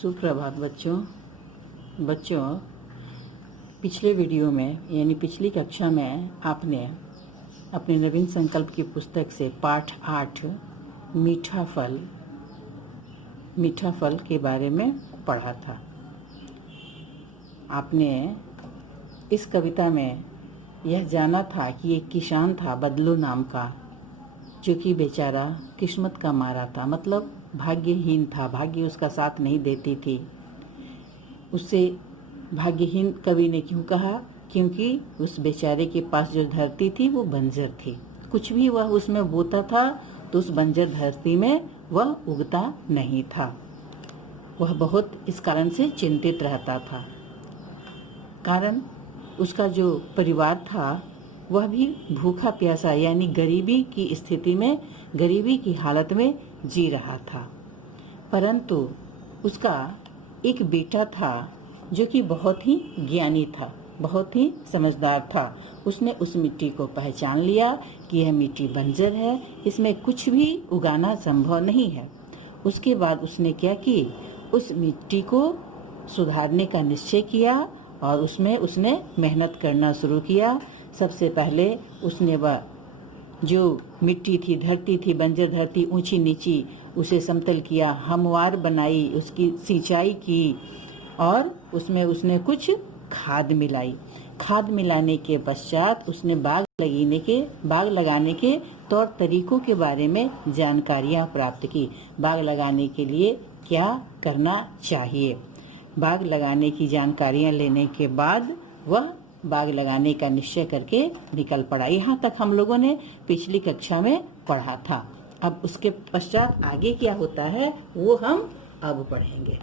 सुप्रभात बच्चों पिछले वीडियो में यानी पिछली कक्षा में आपने अपने नवीन संकल्प की पुस्तक से पाठ 8 मीठा फल के बारे में पढ़ा था। आपने इस कविता में यह जाना था कि एक किसान था बदलू नाम का, जो कि बेचारा किस्मत का मारा था, मतलब भाग्यहीन था। भाग्य उसका साथ नहीं देती थी। उससे भाग्यहीन कवि ने क्यों कहा? क्योंकि उस बेचारे के पास जो धरती थी वो बंजर थी। कुछ भी वह उसमें बोता था तो उस बंजर धरती में वह उगता नहीं था। वह बहुत इस कारण से चिंतित रहता था। कारण उसका जो परिवार था वह भी भूखा प्यासा यानी गरीबी की स्थिति में, गरीबी की हालत में जी रहा था। परंतु उसका एक बेटा था जो कि बहुत ही ज्ञानी था, बहुत ही समझदार था। उसने उस मिट्टी को पहचान लिया कि यह मिट्टी बंजर है, इसमें कुछ भी उगाना संभव नहीं है। उसके बाद उसने क्या की, उस मिट्टी को सुधारने का निश्चय किया और उसमें उसने मेहनत करना शुरू किया। सबसे पहले उसने वह जो मिट्टी थी, धरती थी, बंजर धरती ऊंची नीची, उसे समतल किया, हमवार बनाई, उसकी सिंचाई की और उसमें उसने कुछ खाद मिलाई। खाद मिलाने के पश्चात उसने बाग लगाने के तौर तरीकों के बारे में जानकारियां प्राप्त की। बाग लगाने के लिए क्या करना चाहिए, बाग लगाने की जानकारियां लेने के बाद वह बाग लगाने का निश्चय करके निकल पड़ा। यहाँ तक हम लोगों ने पिछली कक्षा में पढ़ा था। अब उसके पश्चात आगे क्या होता है वो हम अब पढ़ेंगे।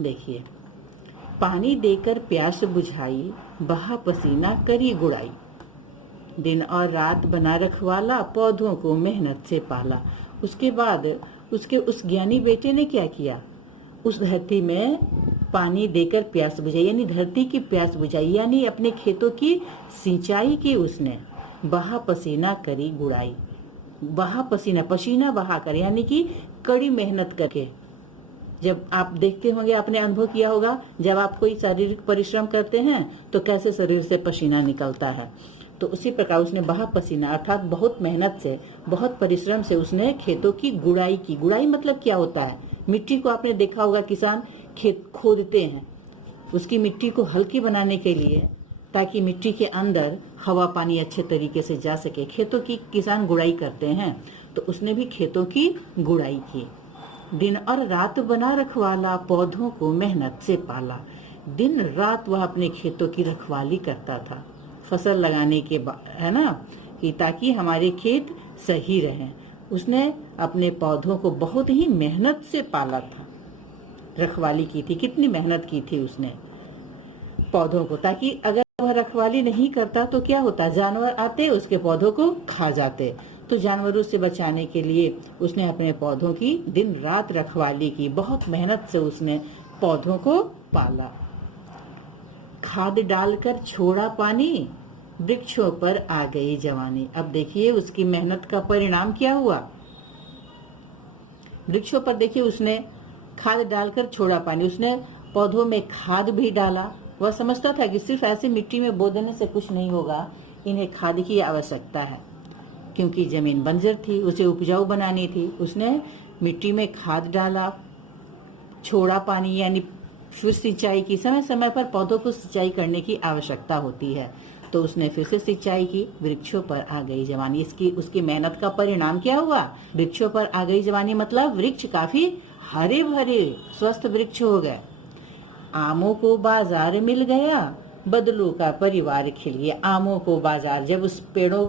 देखिए, पानी देकर प्यास बुझाई, बहा पसीना करी गुड़ाई, दिन और रात बना रखवाला, पौधों को मेहनत से पाला। उसके बाद उसके उस ज्ञानी बेटे ने क्या किया, उस धरती में पानी देकर प्यास बुझाई, यानी धरती की प्यास बुझाई, यानी अपने खेतों की सिंचाई की उसने। बहा पसीना करी गुड़ाई, बहा पसीना बहा कर, यानी कि कड़ी मेहनत करके। जब आप देखते होंगे, आपने अनुभव किया होगा, जब आप कोई शारीरिक परिश्रम करते हैं तो कैसे शरीर से पसीना निकलता है, तो उसी प्रकार उसने बहा पसीना अर्थात बहुत मेहनत से, बहुत परिश्रम से उसने खेतों की गुड़ाई की। गुड़ाई मतलब क्या होता है? मिट्टी को आपने देखा होगा, किसान खेत खोदते हैं उसकी मिट्टी को हल्की बनाने के लिए, ताकि मिट्टी के अंदर हवा पानी अच्छे तरीके से जा सके। खेतों की किसान गुड़ाई करते हैं, तो उसने भी खेतों की गुड़ाई की। दिन और रात बना रखवाला, पौधों को मेहनत से पाला। दिन रात वह अपने खेतों की रखवाली करता था, फसल लगाने के बाद, है ना, कि ताकि हमारे खेत सही रहें। उसने अपने पौधों को बहुत ही मेहनत से पाला था, रखवाली की थी। कितनी मेहनत की थी उसने पौधों को, ताकि अगर वह रखवाली नहीं करता तो क्या होता, जानवर आते उसके पौधों को खा जाते। तो जानवरों से बचाने के लिए उसने अपने पौधों की दिन रात रखवाली की, बहुत मेहनत से उसने पौधों को पाला। खाद डालकर छोड़ा पानी, वृक्षों पर आ गई जवानी। अब देखिए उसकी मेहनत का परिणाम क्या हुआ। वृक्षों पर देखिए उसने खाद डालकर छोड़ा पानी, उसने पौधों में खाद भी डाला। वह समझता था कि सिर्फ ऐसे मिट्टी में बो देने से कुछ नहीं होगा, इन्हें खाद की आवश्यकता है, क्योंकि जमीन बंजर थी, उसे उपजाऊ बनानी थी। उसने मिट्टी में खाद डाला, छोड़ा पानी, यानी फिर सिंचाई की। समय समय पर पौधों को सिंचाई करने की आवश्यकता होती है, तो उसने फिर से सिंचाई की। वृक्षों पर आ गई जवानी, इसकी उसकी मेहनत का परिणाम क्या हुआ? वृक्षों पर आ गई जवानी मतलब वृक्ष काफी हरे भरे स्वस्थ वृक्ष हो गए। आमों को बाजार मिल गया, बदलू का परिवार खिल गया। आमों को बाजार, जब उस पेड़ों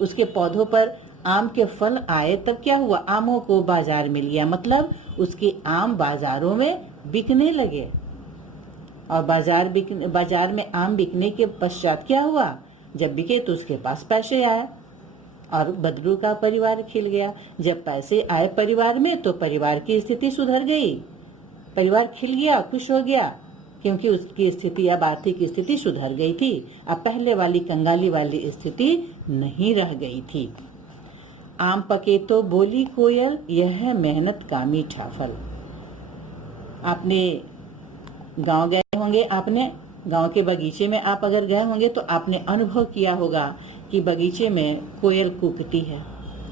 उसके पौधों पर आम के फल आए तब क्या हुआ, आमों को बाजार मिल गया, मतलब उसके आम बाजारों में बिकने लगे। और बाजार में आम बिकने के पश्चात क्या हुआ, जब बिके तो उसके पास पैसे आए और बदलू का परिवार खिल गया। जब पैसे आए परिवार में तो परिवार की स्थिति सुधर गई, परिवार खिल गया, खुश हो गया, क्योंकि उसकी स्थिति, अब आर्थिक स्थिति सुधर गई थी। अब पहले वाली कंगाली वाली स्थिति नहीं रह गई थी। आम पके तो बोली कोयल, यह है मेहनत का मीठा फल। आपने गांव गए होंगे, आपने गांव के बगीचे में आप अगर गए होंगे तो आपने अनुभव किया होगा कि बगीचे में कोयल कूकती है।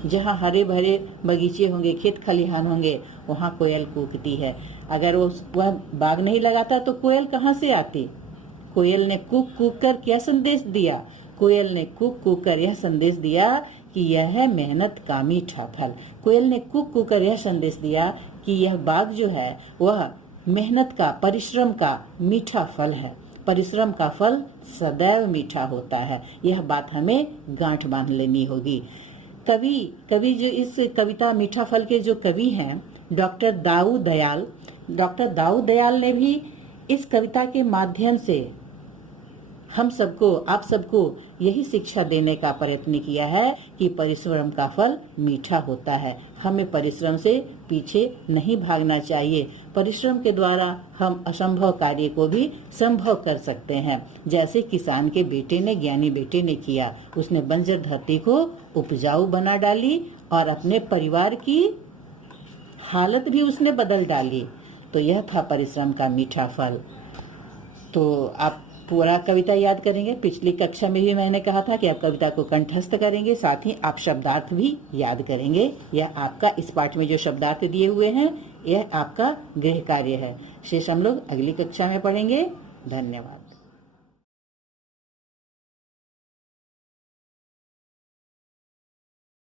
जहाँ हरे भरे बगीचे होंगे, खेत खलिहान होंगे, वहाँ कोयल कूकती है। अगर वह बाग नहीं लगाता तो कोयल कहाँ से आती? कोयल ने कूक कूक कर क्या संदेश दिया? कोयल ने कूक कूक कर यह संदेश दिया कि यह है मेहनत का मीठा फल। कोयल ने कूक कूक कर यह संदेश दिया कि यह बाग जो है वह मेहनत का, परिश्रम का मीठा फल है। परिश्रम का फल सदैव मीठा होता है। यह बात हमें गांठ बांध लेनी होगी। कवि जो इस कविता मीठा फल के जो कवि हैं, डॉक्टर दाऊ दयाल ने भी इस कविता के माध्यम से हम सबको, आप सबको यही शिक्षा देने का प्रयत्न किया है कि परिश्रम का फल मीठा होता है। हमें परिश्रम से पीछे नहीं भागना चाहिए। परिश्रम के द्वारा हम असंभव कार्य को भी संभव कर सकते हैं। जैसे किसान के बेटे ने, ज्ञानी बेटे ने किया, उसने बंजर धरती को उपजाऊ बना डाली और अपने परिवार की हालत भी उसने बदल डाली। तो यह था परिश्रम का मीठा फल। तो आप पूरा कविता याद करेंगे। पिछली कक्षा में भी मैंने कहा था कि आप कविता को कंठस्थ करेंगे, साथ ही आप शब्दार्थ भी याद करेंगे। यह आपका, इस पाठ में जो शब्दार्थ दिए हुए हैं, यह आपका गृह कार्य है। शेष हम लोग अगली कक्षा में पढ़ेंगे। धन्यवाद।